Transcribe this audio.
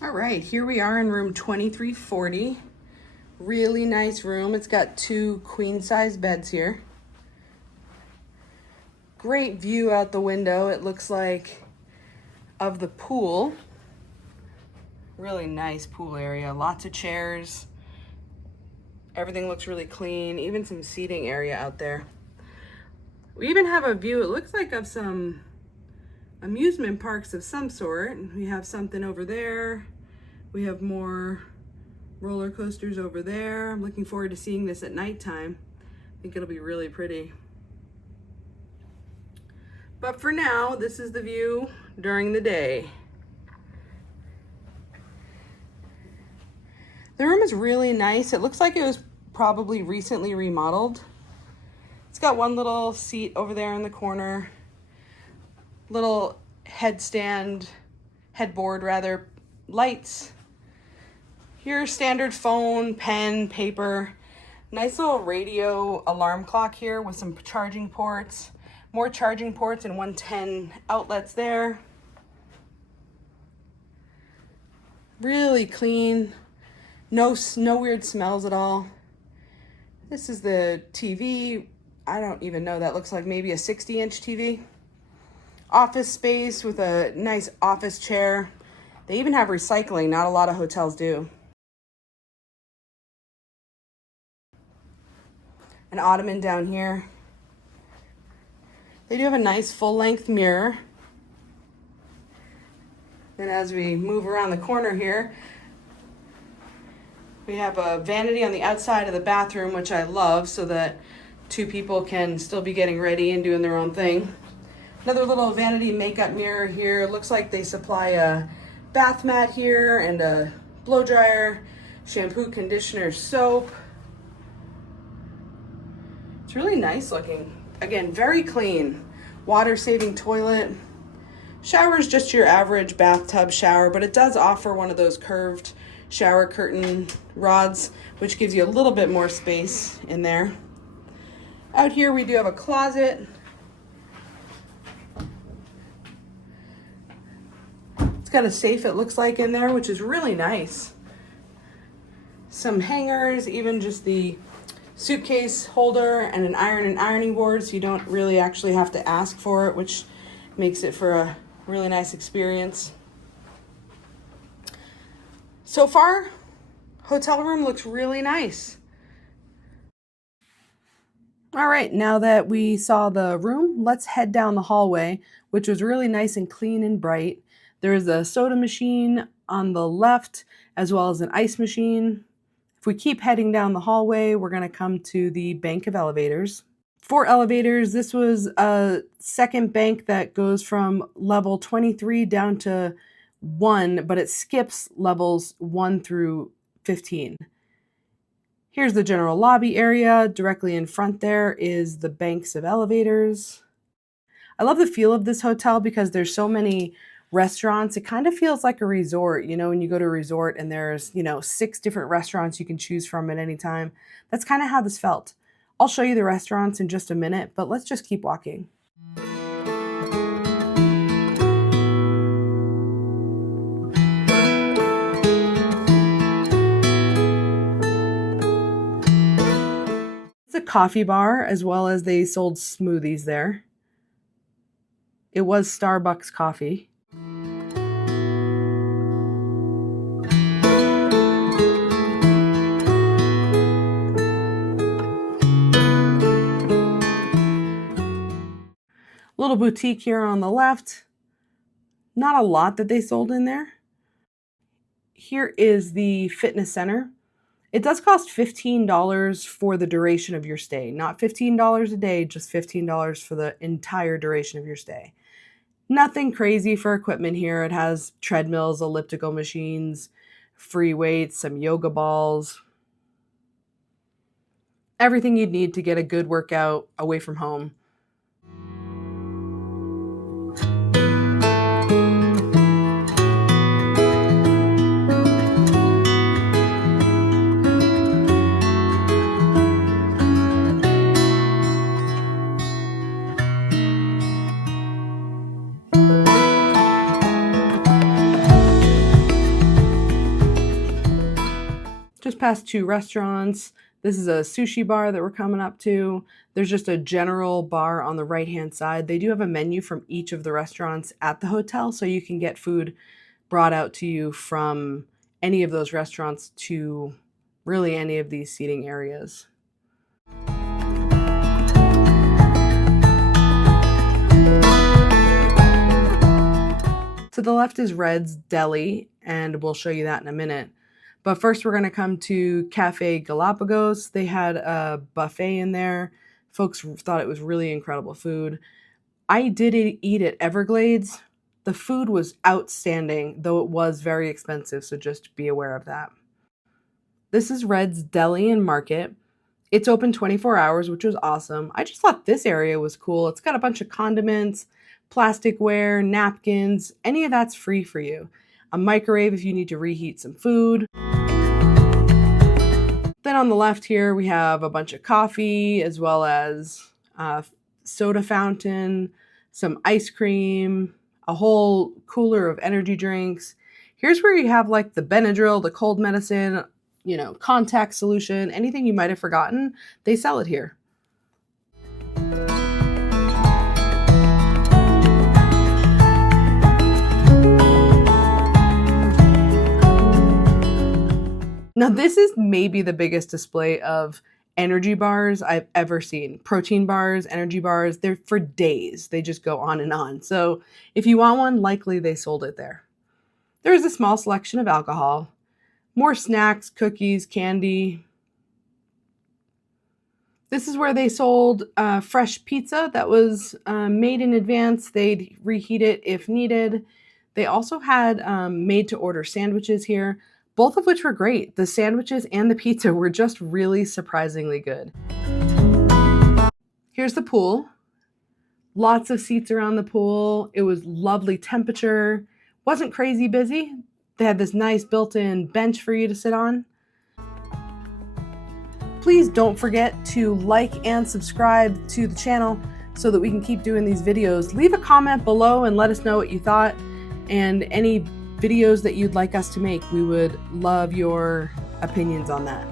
All right, here we are in room 2340. Really nice room. It's got 2 queen size beds here. Great view out the window, it looks like, of the pool. Really nice pool area, lots of chairs. Everything looks really clean, even some seating area out there. We even have a view, it looks like, of some amusement parks of some sort. We have something over there. We have more roller coasters over there. I'm looking forward to seeing this at nighttime. I think it'll be really pretty. But for now, this is the view during the day. The room is really nice. It looks like it was probably recently remodeled. It's got one little seat over there in the corner, little headboard rather, lights. Here's standard phone, pen, paper. Nice little radio alarm clock here with some charging ports. More charging ports and 110 outlets there. Really clean. No weird smells at all. This is the TV. I don't even know. That looks like maybe a 60-inch TV. Office space with a nice office chair. They even have recycling. Not a lot of hotels do. An ottoman down here. They do have a nice full-length mirror. Then as we move around the corner here, we have a vanity on the outside of the bathroom, which I love, so that 2 people can still be getting ready and doing their own thing. Another little vanity makeup mirror here. It looks like they supply a bath mat here and a blow dryer, shampoo, conditioner, soap. It's really nice looking. Again, very clean. Water saving toilet. Shower is just your average bathtub shower, but it does offer one of those curved shower curtain rods, which gives you a little bit more space in there. Out here we do have a closet. It's got a safe, it looks like, in there, which is really nice. Some hangers, even just the suitcase holder, and an iron and ironing board, so you don't really actually have to ask for it, which makes it for a really nice experience. So far, hotel room looks really nice. All right, now that we saw the room, let's head down the hallway, which was really nice and clean and bright. There is a soda machine on the left, as well as an ice machine. If we keep heading down the hallway, we're going to come to the bank of elevators. 4 elevators. This was a second bank that goes from level 23 down to 1, but it skips levels 1 through 15. Here's the general lobby area. Directly in front there is the banks of elevators. I love the feel of this hotel because there's so many restaurants. It kind of feels like a resort, when you go to a resort and there's, 6 different restaurants you can choose from at any time. That's kind of how this felt. I'll show you the restaurants in just a minute, but let's just keep walking. It's a coffee bar, as well as they sold smoothies there. It was Starbucks coffee. Little boutique here on the left. Not a lot that they sold in there. Here is the fitness center. It does cost $15 for the duration of your stay. Not $15 a day, just $15 for the entire duration of your stay. Nothing crazy for equipment here. It has treadmills, elliptical machines, free weights, some yoga balls. Everything you'd need to get a good workout away from home. just past 2 restaurants. This is a sushi bar that we're coming up to. There's just a general bar on the right-hand side. They do have a menu from each of the restaurants at the hotel, so you can get food brought out to you from any of those restaurants to really any of these seating areas. To the left is Red's Deli, and we'll show you that in a minute. But first we're going to come to Cafe Galapagos. They had a buffet in there. Folks thought it was really incredible food. I did eat at Everglades. The food was outstanding, though it was very expensive, so just be aware of that. This is Red's Deli and Market. It's open 24 hours, which was awesome. I just thought this area was cool. It's got a bunch of condiments, plasticware, napkins, any of that's free for you. A microwave if you need to reheat some food. Then on the left here, we have a bunch of coffee, as well as a soda fountain, some ice cream, a whole cooler of energy drinks. Here's where you have like the Benadryl, the cold medicine, contact solution, anything you might have forgotten, they sell it here. Now this is maybe the biggest display of energy bars I've ever seen. Protein bars, energy bars, they're for days. They just go on and on. So if you want one, likely they sold it there. There is a small selection of alcohol, more snacks, cookies, candy. This is where they sold fresh pizza that was made in advance. They'd reheat it if needed. They also had made-to-order sandwiches here, both of which were great. The sandwiches and the pizza were just really surprisingly good. Here's the pool. Lots of seats around the pool. It was lovely temperature. Wasn't crazy busy. They had this nice built-in bench for you to sit on. Please don't forget to like and subscribe to the channel so that we can keep doing these videos. Leave a comment below and let us know what you thought and any videos that you'd like us to make. We would love your opinions on that.